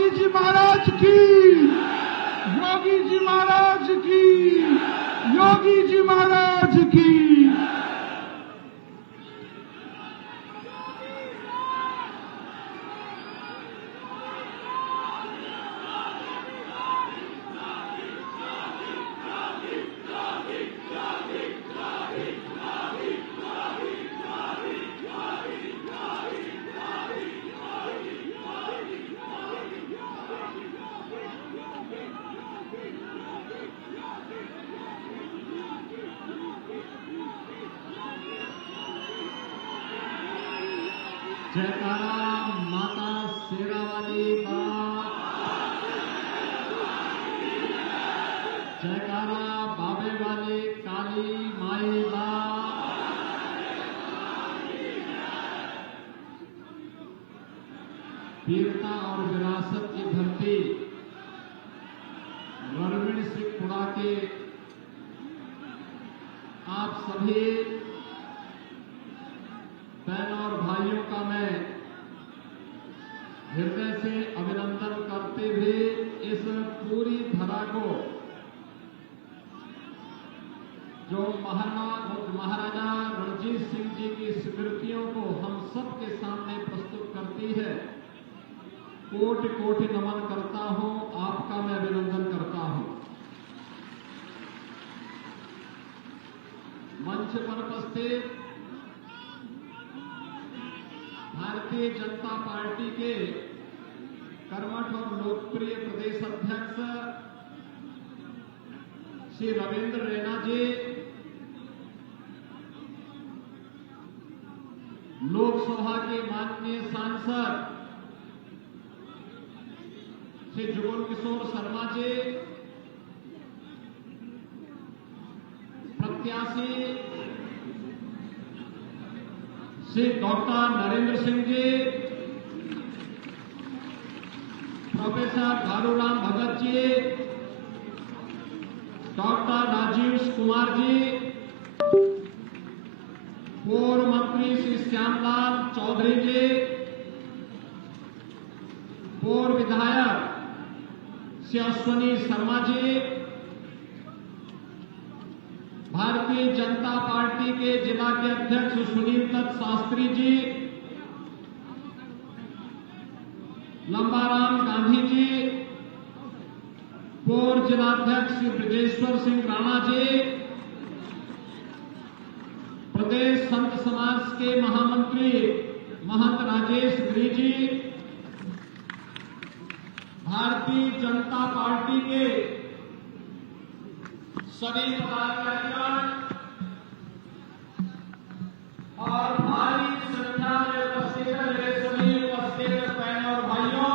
योगी जी महाराज की, योगी जी महाराज की, योगी जी महाराज की। जयकारा माता शेरावाली का, जयकारा बाबे वाली काली माई का। वीरता और विरासत की धरती रणवीर सिंह पुड़ा के आप सभी बहनों और भाइयों का मैं हृदय से अभिनंदन करते हुए इस पूरी धरा को जो महाराजा रणजीत सिंह जी की स्मृतियों को हम सबके सामने प्रस्तुत करती है, कोटि कोटि नमन करता हूं, आपका मैं अभिनंदन करता हूं। मंच पर उपस्थित भारतीय जनता पार्टी के कर्मठ और लोकप्रिय प्रदेश अध्यक्ष श्री रविंद्र रैना जी, लोकसभा के माननीय सांसद श्री जुगल किशोर शर्मा जी, प्रत्याशी Shri doctor Narendra Singh ji, professor भालूराम Bhagat ji, doctor Rajiv Kumar ji, पूर्व मंत्री श्री श्यामलाल चौधरी जी, पूर्व विधायक श्री अश्वनी शर्मा जी, भारतीय जनता पार्टी के जिला के अध्यक्ष सुनील दत्त शास्त्री जी, लंबाराम गांधी जी, पूर्व जिलाध्यक्ष श्री ब्रजेश्वर सिंह राणा जी, प्रदेश संत समाज के महामंत्री महंत राजेश गिरी जी, भारतीय जनता पार्टी के सभी पदाधिकारीगण और भारी संख्या में उपस्थित मेरे सभी उपस्थित बहनों और भाइयों,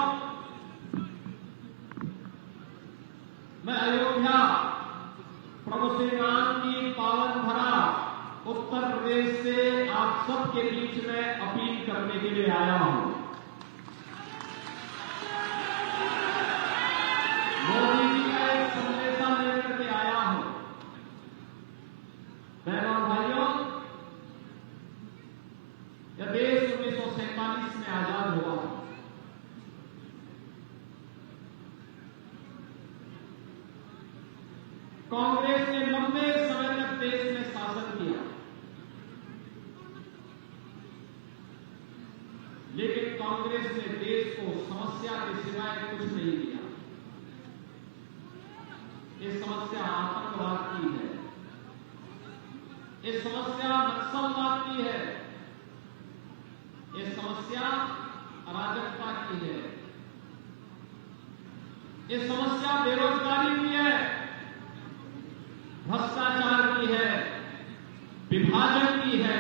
मैं अयोध्या प्रभु श्री राम की पावन धरा उत्तर प्रदेश से आप सबके बीच में अपील करने के लिए आया हूं। मोदी जी का एक संदेशा लेकर के आया हूं। बहनों और भाइयों, यह देश 1947 में आजाद हुआ था। कांग्रेस ने लंबे समय तक देश में शासन किया, लेकिन कांग्रेस ने देश को समस्या के सिवाय कुछ नहीं दिया। ये समस्या आतंकवाद की है, ये समस्या नक्सलवाद की है, ये समस्या अराजकता की है, ये समस्या बेरोजगारी की है, भ्रष्टाचार की है, विभाजन की है।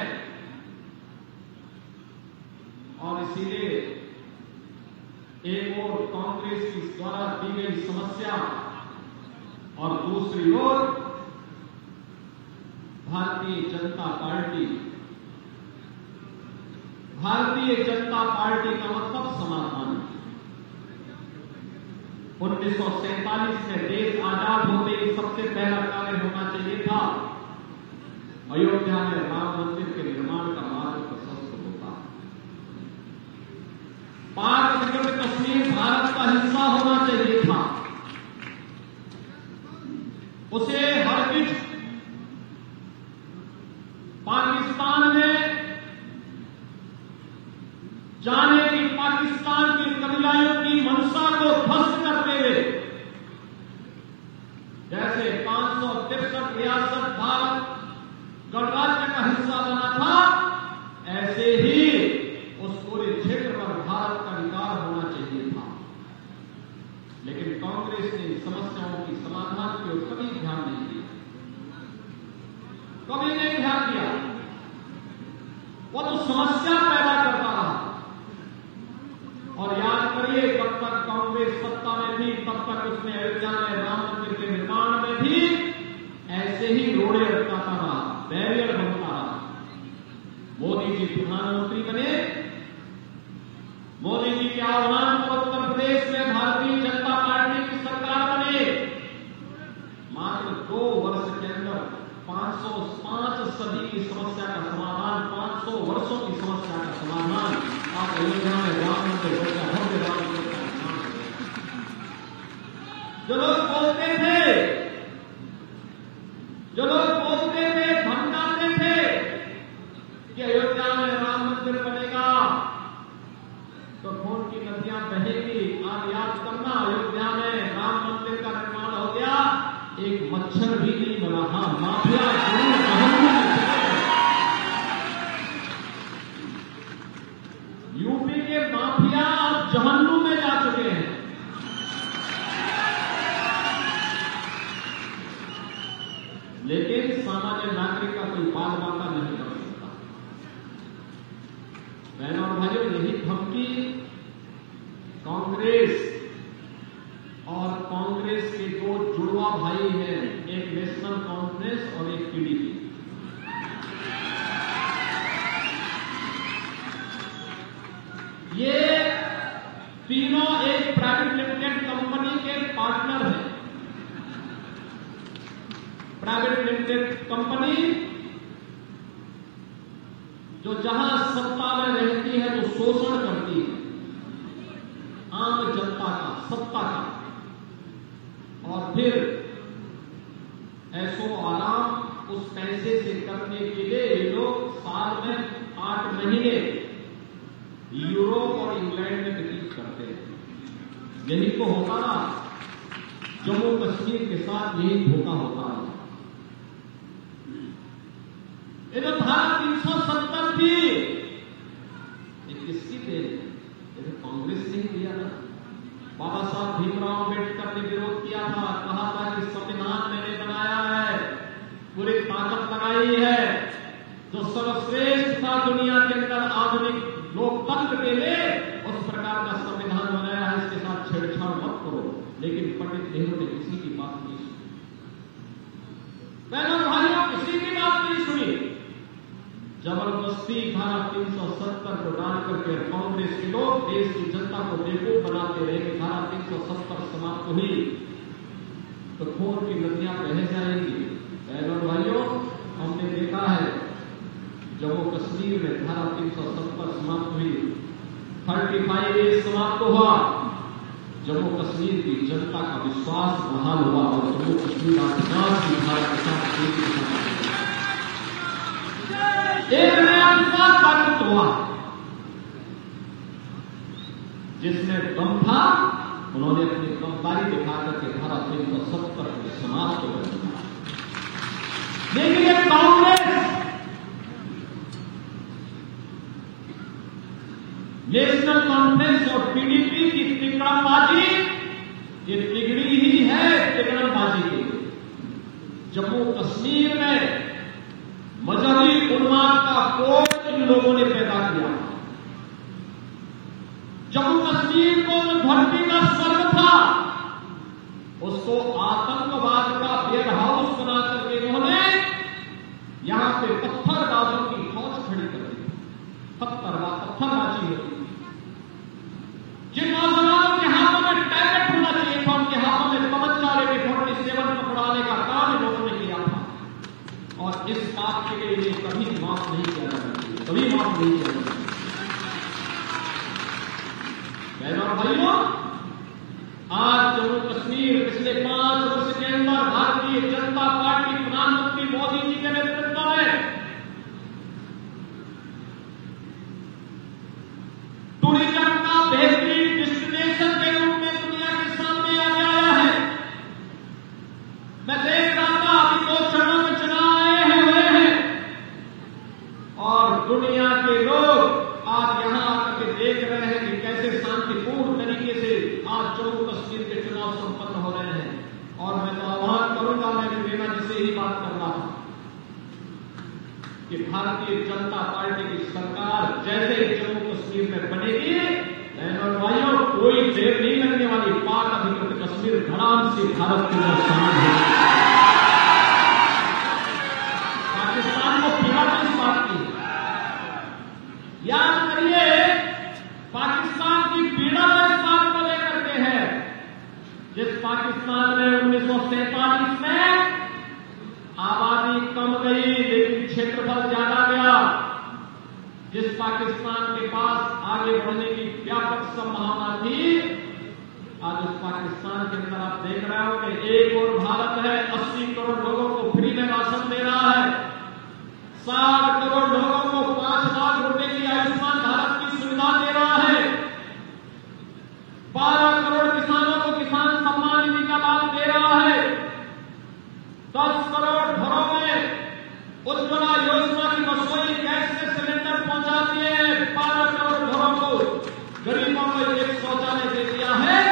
और इसीलिए एक ओर कांग्रेस की द्वारा दी गई समस्या और दूसरी ओर भारतीय जनता पार्टी का मतलब समाधान है। 1947 में देश आजाद होते ही सबसे पहला कार्य होना चाहिए था अयोध्या में राम मंदिर के निर्माण का मार्ग प्रशस्त होता। पाक अधिकृत कश्मीर भारत का हिस्सा उसे हरगिज पाकिस्तान में जाने की, पाकिस्तान के कबीलाओं की मंशा को ध्वस्त करते हुए, जैसे 563 रियासत भारत गणराज्य का हिस्सा बना था, ऐसे ही उस पूरे क्षेत्र पर भारत का अधिकार होना चाहिए था। लेकिन कांग्रेस ने समस्याओं की समाधान की ओर कभी ध्यान नहीं दिया, कभी नहीं ध्यान दिया। वो तो समस्या पैदा करता रहा। और याद करिए, जब तक कांग्रेस सत्ता में थी तब तक उसने अयोध्या में राम मंदिर के निर्माण में भी ऐसे ही रोड़े अटकाता रहा, बैरियर बनता रहा। मोदी जी प्रधानमंत्री बने, मोदी जी के आह्वान पर उत्तर प्रदेश में भारतीय जनता पार्टी की सरकार बने। मात्र 2 वर्ष के अंदर 505 सदी की समस्या का समाधान, 500 वर्षों की समस्या का समाधान आप अयोध्या में राम मंदिर बन गया, भव्य राम मंदिर का निर्माण हो गया। जो लोग बोलते थे, धमकाते थे कि अयोध्या में राम मंदिर बनेगा तो खून की नदियां बहेगी। आप याद करना, अयोध्या में राम मंदिर का निर्माण हो गया, एक मच्छर भी नहीं बना। हाँ, माफिया जरूर जहन्नुम में चले गए। यूपी के माफिया अब जहन्नुम में जा चुके हैं। लेकिन सामान्य नागरिक का कोई बाल बाका नहीं कर सकता। बहनों और भाइयों, यही धमकी कांग्रेस और कांग्रेस के 2 जुड़वा भाई हैं, एक नेशनल कांफ्रेंस और एक पीडीपी। ये तीनों एक प्राइवेट लिमिटेड कंपनी के पार्टनर हैं। प्राइवेट लिमिटेड कंपनी जो जहां सत्ता में रहती है तो शोषण करती है आम जनता का, सत्ता का, और फिर ऐसो आराम उस पैसे से करने के लिए ये लोग साल में 8 महीने यूरोप और इंग्लैंड में व्यतीत करते हैं। यही तो होता ना, जम्मू कश्मीर के साथ यही धोखा होता है। ये तो धारा 370 थी, ये किसकी थे? ये तो कांग्रेस ने ही दिया था। बाबा साहब भीमराव अम्बेडकर ने विरोध किया था, कहा था कि संविधान मैंने बनाया है, पूरी ताकत लगाई है, जो सर्वश्रेष्ठ था दुनिया के अंदर आधुनिक लोकतंत्र के लिए, उस प्रकार का संविधान बनाया है, इसके साथ छेड़छाड़ मत करो। लेकिन पंडित नेहरू ने किसी की बात नहीं सुनी। बहनों भाइयों, किसी की बात नहीं सुनी। जबरदस्ती धारा 370 को डाल करके कांग्रेस के लोग देश की जनता को बेवकूफ बनाते रहे कि धारा 370 समाप्त हुई तो खून की नदियां बह जाएंगी। बहनों भाइयों, हमने देखा है जम्मू कश्मीर में धारा 370 समाप्त हुई, 35 एज समाप्त हुआ, जम्मू कश्मीर की जनता का विश्वास बहाल हुआ और जम्मू कश्मीर विकास की धारा के साथ एक नया विश्वास स्थापित हुआ। जिसमें दम था, उन्होंने अपनी दमदारी दिखाकर के धारा 370 को समाप्त कर दिया। लेकिन ये कांग्रेस, नेशनल कॉन्फ्रेंस और पीडीपी की तिकड़मबाजी, ये तिगड़ी ही है, तिकड़मबाजी की। जम्मू कश्मीर में मजहबी उन्माद का कोड इन लोगों ने पैदा किया। जम्मू कश्मीर को जो धरती का स्वर्ग था, उसको आतंकवाद का वेयर हाउस बना करके इन्होंने यहां पे पत्थरबाजों की फौज खड़ी कर दी। पत्थरबाजी होती, जिन नौजवानों के हाथों में टैबलेट होना चाहिए था, उनके हाथों में तमंचा लेके 47 पकड़ाने का काम इन लोगों ने किया था। और इस बात के लिए इन्हें कभी माफ नहीं किया जा सकती, कभी माफ नहीं किया जा सकता। भारतीय जनता पार्टी की सरकार जैसे ही जम्मू कश्मीर में बनेगी, बहनों और भाइयों, कोई देर नहीं लगने वाली, पाक अधिकृत कश्मीर धड़ाम से भारत के अंदर शामिल होगी। पाकिस्तान को पीड़ा तो इस बात की, याद करिए, पाकिस्तान की पीड़ा इस बात को लेकर के है, जिस पाकिस्तान में 1947 में आबादी कम गई लेकिन क्षेत्रफल ज्यादा गया, जिस पाकिस्तान के पास आगे बढ़ने की व्यापक संभावना थी, आज उस पाकिस्तान के अंदर आप देख रहे हो कि एक और भारत है, 80 करोड़ लोगों को फ्री में राशन दे रहा है, 60 करोड़ लोगों को 5 लाख रुपए की आयुष्मान भारत की सुविधा दे रहा है, 12 करोड़ किसानों को किसान सम्मान निधि का लाभ दे रहा है, 10 करोड़ घरों में उज्ज्वला योजना की रसोई गैस के सिलेंडर पहुंचा दिए, 12 करोड़ घरों को गरीबों को एक शौचालय दे दिया है।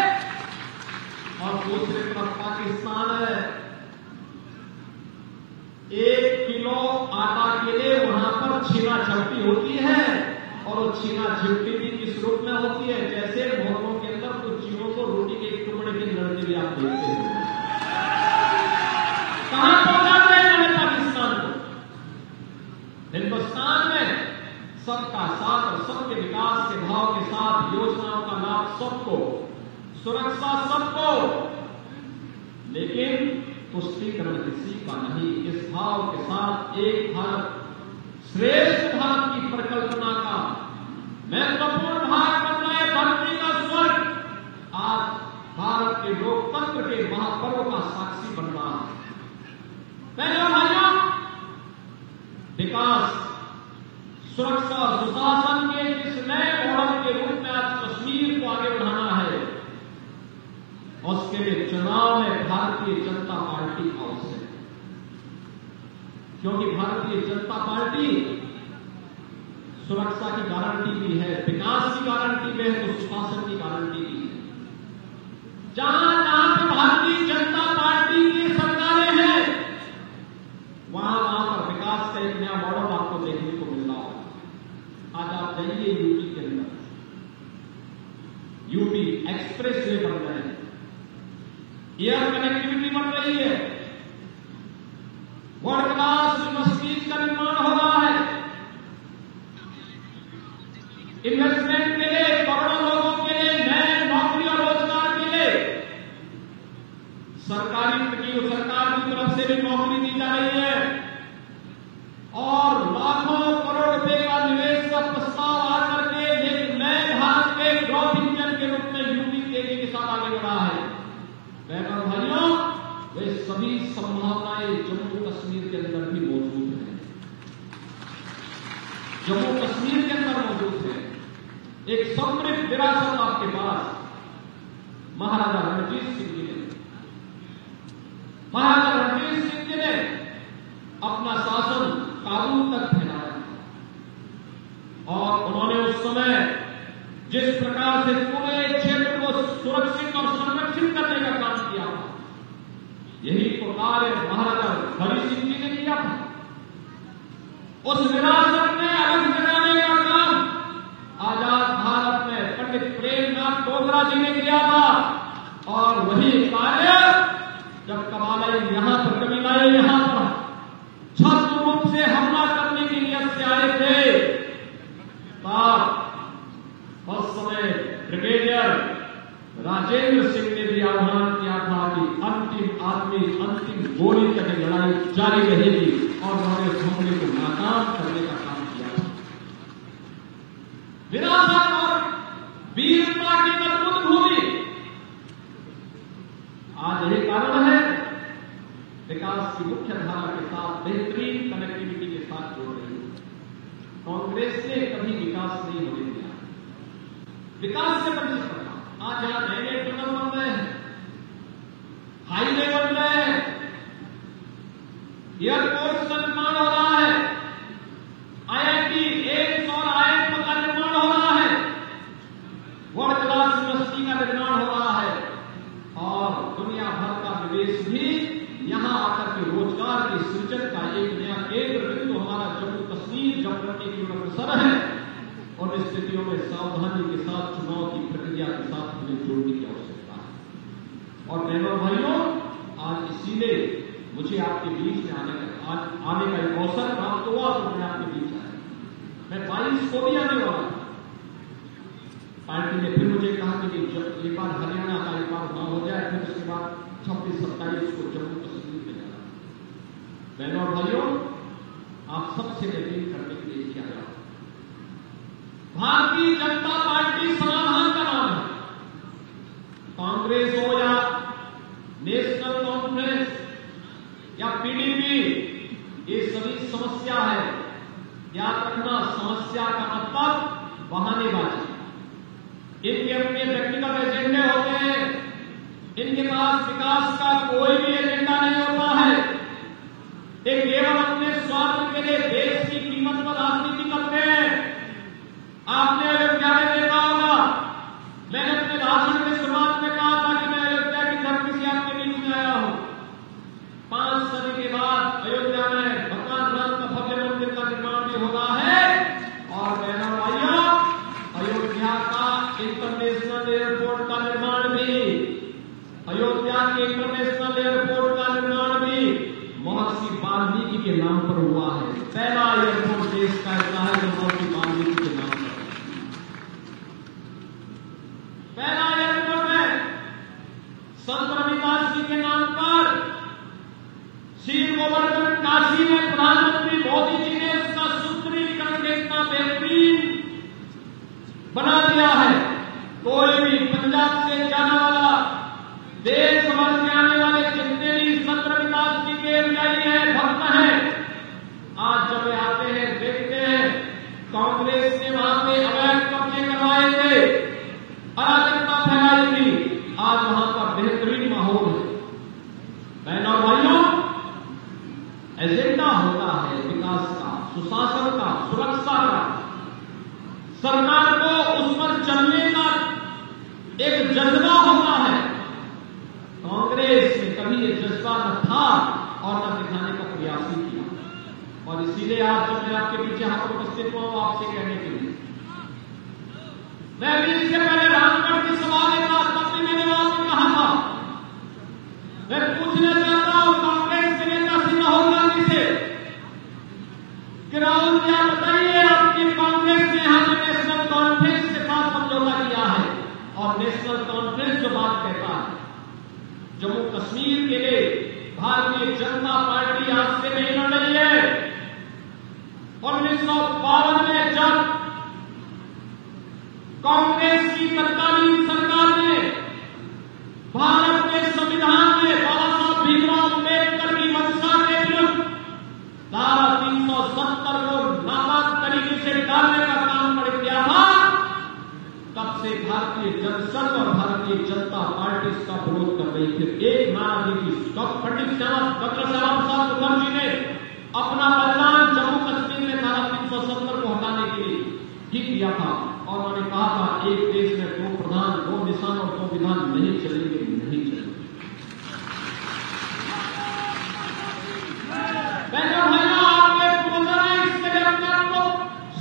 और दूसरी तरफ पाकिस्तान है, 1 किलो आटा के लिए वहां पर छीना झपटी होती है, और वो छीना झपटी भी किस रूप में होती है, जैसे मोहल्लों के अंदर कुछ चीजों को रोटी के एक टुकड़े की लड़ते भी आप देखते हैं। कहां पहुंचाते हैं पाकिस्तान को? हिंदुस्तान में सबका साथ और सबके विकास के भाव के साथ योजनाओं का लाभ सबको, सुरक्षा सबको, लेकिन तुष्टीकरण किसी का नहीं। इस भाव के साथ एक भारत श्रेष्ठ भारत की परिकल्पना का महत्वपूर्ण भाग बन रहा है, धरती का स्वर्ग आज भारत के लोकतंत्र के महापर्व का साक्षी बन रहा है। पहले भाइयों, विकास, सुरक्षा और सुशासन के इस नए मॉडल के रूप में आज कश्मीर को आगे बढ़ाना है, और उसके लिए चुनाव में भारतीय जनता पार्टी आवश्यक है, क्योंकि भारतीय जनता पार्टी सुरक्षा की गारंटी भी है, विकास की गारंटी भी है, तो सुशासन की गारंटी भी है। जहां जहां पे भारतीय जनता पार्टी की सरकारें हैं, वहां वहां पर विकास का एक नया मॉडल आपको देखने को मिल रहा होगा। आज आप जाइए यूपी के अंदर, यूपी एक्सप्रेस वे बन रहे हैं, एयर कनेक्टिविटी बन रही है, वर्ल्ड क्लास यूनिवर्सिटीज का निर्माण हो रहा है, इन्वेस्टमेंट के लिए, करोड़ों लोगों के लिए नए नौकरी और रोजगार के लिए सरकार की तरफ से भी नौकरी दी जा रही है, और लाखों करोड़ रुपए का निवेश का प्रस्ताव आकर के एक नए भारत के ग्रोथ इंजन के रूप में यूपी तेजी के साथ आगे बढ़ा है। बहनों भाइयों, वे सभी संभावनाएं जम्मू कश्मीर के अंदर भी मौजूद है, जम्मू कश्मीर के अंदर मौजूद है। एक समृद्ध विरासत आपके पास महाराजा रणजीत सिंह जी ने, महाराजा रणजीत सिंह जी ने अपना शासन काबुल तक फैलाया, और उन्होंने उस समय जिस प्रकार से पूरे क्षेत्र को सुरक्षित और संरक्षित करने का काम किया था, यही तो कार्य महाराजा हरि सिंह जी ने किया था। उस विरासत में अलग जगाने का काम आजाद भारत में पंडित प्रेमनाथ टोगरा जी ने किया था, और वही कार्य जब कबीलाई यहां पर छद्म रूप से हमला करने की नियत से आए थे, तब उस समय ब्रिगेडियर राजेंद्र सिंह ने भी आह्वान किया था कि अंतिम आदमी, अंतिम गोली तक लड़ाई जारी रहेगी, और उन्होंने इस हमले को नाकाम करने का काम किया था। विरासत और वीरता की मजबूत भूमि आज यही कारण है विकास की मुख्य धारा के साथ बेहतरीन कनेक्टिविटी के साथ जोड़ रही है। कांग्रेस ने कभी विकास नहीं होने दिया, विकास से प्रतिस्पर्धा। आज यहां नए नए टनल बन रहे हैं, हाईवे बन रहे हैं, एयरपोर्ट का निर्माण हो रहा है, आईआईटी, एम्स और आईआईएम का निर्माण हो रहा है, वर्ल्ड क्लास यूनिवर्सिटी का निर्माण हो रहा है, और दुनिया भर का निवेश भी यहां आकर के रोजगार के सृजन का एक नया केंद्र बिंदु हमारा जम्मू कश्मीर अग्रसर है और स्थितियों में सावधानी के साथ चुनाव की प्रक्रिया के साथ हमें जोड़ने की आवश्यकता है। और बहनों भाइयों, आज इसीलिए मुझे आपके बीच में आने का एक अवसर प्राप्त हुआ तो मैं आपके बीच आया। मैं 22 को भी आने वाला था। पार्टी ने फिर मुझे कहा कि एक बार हरियाणा का एक बार वहां हो जाए, फिर उसके बाद 26-27 को जम्मू कश्मीर में जाना। बहनों और भाइयों, आप सबसे अपील करने के लिए किया गया, भारतीय जनता पार्टी समाधान का नाम है। कांग्रेस हो या नेशनल कॉन्फ्रेंस या पीडीपी, ये सभी समस्या है। याद रखना, समस्या का मतलब बहानेबाजी। इनके अपने व्यक्तिगत एजेंडे होते हैं, इनके पास विकास का कोई भी एजेंडा नहीं होता है। ये केवल अपने स्वार्थ के लिए देश की कीमत पर राजनीति करते हैं। आपने अयोध्या में देखा होगा, मैंने अपने भाषण की शुरुआत में कहा था कि मैं अयोध्या की धरती से आपके बीच में आया हूं। 5 सदी के बाद अयोध्या में भगवान राम का भव्य मंदिर का निर्माण भी हुआ है। और बहनों भाइयों, अयोध्या का इंटरनेशनल एयरपोर्ट का निर्माण भी, अयोध्या के इंटरनेशनल एयरपोर्ट का निर्माण भी महर्षि वाल्मीकि के नाम पर हुआ है। पहला एयरपोर्ट देश का ऐसा है जो महर्षि वाल्मीकि के नाम पर, पहला एयरपोर्ट है संत रविदास जी के नाम पर। श्री गोवर्धन काशी में प्रधानमंत्री मोदी जी ने उसका सुंदरीकरण देखना बेहतरीन बना दिया है। कोई भी पंजाब से जाने वाला, देश भर से आने वाले जितने भी संत रविदास जी के अनुयायी हैं, भक्त हैं, आज जब वे आते हैं, देखते हैं कांग्रेस ने वहां पे अवैध कब्जे करवाए थे, अराजकता फैलाई थी, आज वहां का बेहतरीन माहौल है। बहनों भाइयों, एजेंडा होता है विकास का, सुशासन का, सुरक्षा का। सरकार को उस पर चलने का एक जज्बा होता है। कांग्रेस में कभी ये जज्बा न था और न दिखाने का प्रयास ही किया। और इसीलिए आज जब मैं आपके पीछे यहां पर उपस्थित हुआ हूं आपसे कहने के लिए, मैं भी इससे पहले रामगढ़ की सभा में था, तब भी मैंने वहां पर कहा था, मैं पूछना चाहता हूं कांग्रेस के नेता से, राहुल गांधी से, कि राहुल जी आप बताइए, आपकी कांग्रेस ने यहां पर नेशनल कॉन्फ्रेंस के साथ समझौता किया है। और नेशनल कॉन्फ्रेंस जो बात कहता है, जम्मू कश्मीर के लिए भारतीय जनता पार्टी आज से नहीं लड़ रही है। 1952 में जब कांग्रेस की तत्कालीन सरकार ने भारत के संविधान में बाबा साहब भीमराव अम्बेडकर की मंशा के विरुद्ध धारा 370 को नापाक तरीके से डालने का काम कर किया था, तब से भारतीय जनसंघ और भारतीय जनता पार्टी इसका विरोध कर रही थी। एक नारा दी थी, पंडित डॉक्टर श्यामा प्रसाद मुखर्जी ने अपना बलिदान जम्मू कश्मीर में धारा 370 को हटाने के लिए ही किया था। और उन्होंने कहा था, एक देश में 2 प्रधान, 2 निशान और 2 विधान नहीं चलेंगे, नहीं चलेंगे। बहनों भाइयों, आपके पूर्वजों ने इसके लिए अपने आप को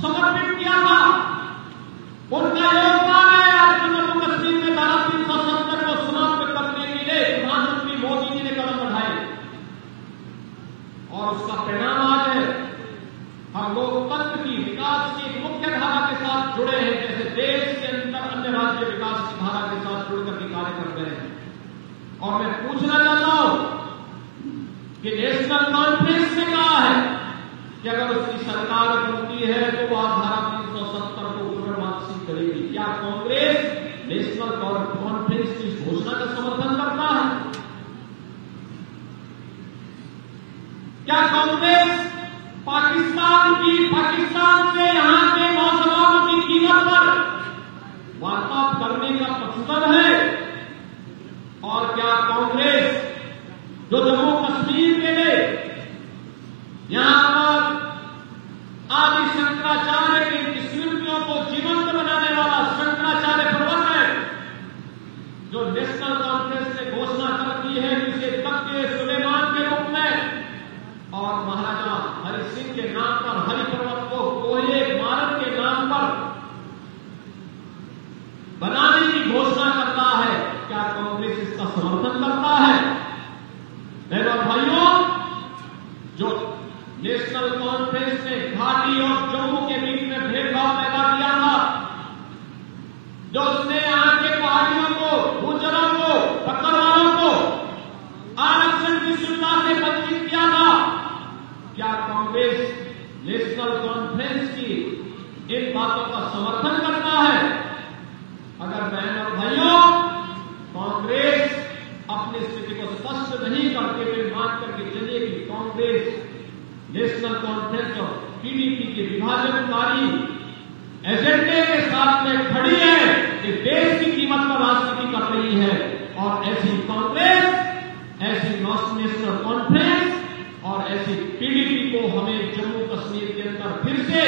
समर्पित किया था। उनका योगदान है आज जम्मू कश्मीर में धारा 370 को समाप्त करने के लिए प्रधानमंत्री मोदी जी ने कदम उठाए। और उसका परिणाम आज है, हम लोकतंत्र की, विकास की मुख्य धारा के साथ जुड़े हैं, जैसे देश के अंदर अन्य राज्य विकास की धारा के साथ जुड़कर के कार्य कर रहे हैं। और मैं पूछना चाहता हूं कि नेशनल कॉन्फ्रेंस ने कहा है कि अगर उसकी सरकार बनती है तो वह धारा 370 को पुनर्वापसी करेगी। क्या कांग्रेस नेशनल कॉन्फ्रेंस की घोषणा का समर्थन करता है? क्या कांग्रेस पाकिस्तान से यहां के नौजवानों की कीमत पर वार्ता करने का पक्षधर है? और क्या कांग्रेस जो जम्मू कश्मीर के लिए यहां पर आदि शंकराचार्य की स्मृतियों को जीवंत बनाने वाला शंकराचार्य पर्वत है, जो नेशनल कॉन्फ्रेंस ने घोषणा कर दी है कि इसे तख्ते सुलेमान के रूप में और महाराजा हरि सिंह के नाम पर हरि पर्वत को कोई एक मार्ग समर्थन करता है। अगर बहन और भाइयों कांग्रेस अपनी स्थिति को स्पष्ट नहीं करके हुए मान करके चलिए कि कांग्रेस नेशनल कॉन्फ्रेंस और टीडीपी के विभाजनकारी एजेंडे के साथ में खड़ी है कि देश की कीमत पर राजनीति कर रही है, और ऐसी कांग्रेस, ऐसी नेशनल कॉन्फ्रेंस और ऐसी टीडीपी को हमें जम्मू कश्मीर के अंदर फिर से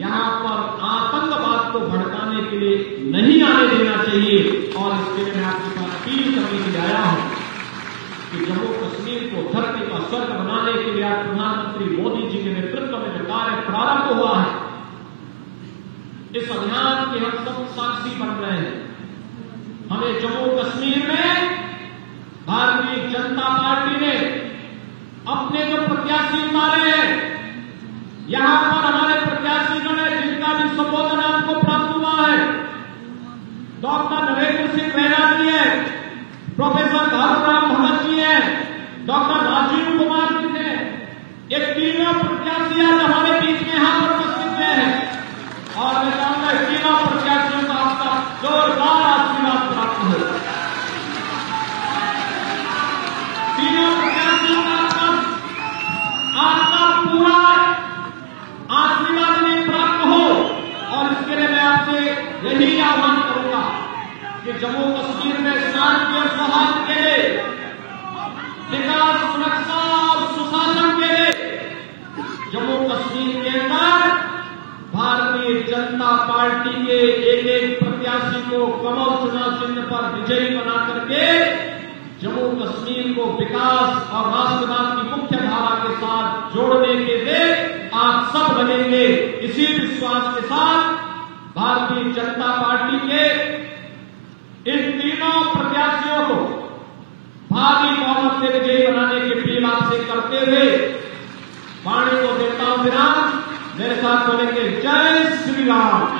यहां पर आतंकवाद को भड़काने के लिए नहीं आने देना चाहिए। और इसके लिए मैं आपके पास अपील करने के लिए आया हूं कि जम्मू कश्मीर को धरती का स्वर्ग बनाने के लिए आज प्रधानमंत्री मोदी जी के नेतृत्व में जो कार्य प्रारंभ हुआ है, इस अभियान के हम सब साक्षी बन रहे हैं। हमें जम्मू कश्मीर में भारतीय जनता पार्टी ने अपने जो प्रत्याशी उतारे हैं, यहां पर हमारे प्रत्याशीगण है जिनका भी संबोधन आपको प्राप्त हुआ है। डॉक्टर नरेंद्र सिंह मेहरा जी है, प्रोफेसर धारूराम भगत जी है, डॉक्टर राजीव कुमार जी है। ये तीनों प्रत्याशी आज हमारे बीच में यहां पर उपस्थित हुए हैं, और मैं चाहूंगा तीनों प्रत्याशियों का आपका जोरदार आशीर्वाद प्राप्त हो। तीनों प्रत्याशियों का आपका पूरा आशीर्वाद में प्राप्त हो, और इसके लिए मैं आपसे यही आह्वान करूंगा कि जम्मू कश्मीर में शांति और सौहार्द के लिए, विकास, सुरक्षा और सुशासन के लिए जम्मू कश्मीर के अंदर भारतीय जनता पार्टी के एक एक प्रत्याशी को कमल चुनाव चिन्ह पर विजयी बना करके जम्मू कश्मीर को विकास और राष्ट्रवाद की मुख्य धारा के साथ जोड़ने के लिए आप सब बनेंगे। इसी विश्वास के साथ भारतीय जनता पार्टी के इन तीनों प्रत्याशियों को भारी बहुमत से विजयी बनाने की अपील आपसे करते हुए वाणी को देता हूं विराम। मेरे साथ बोलेंगे जय श्री राम।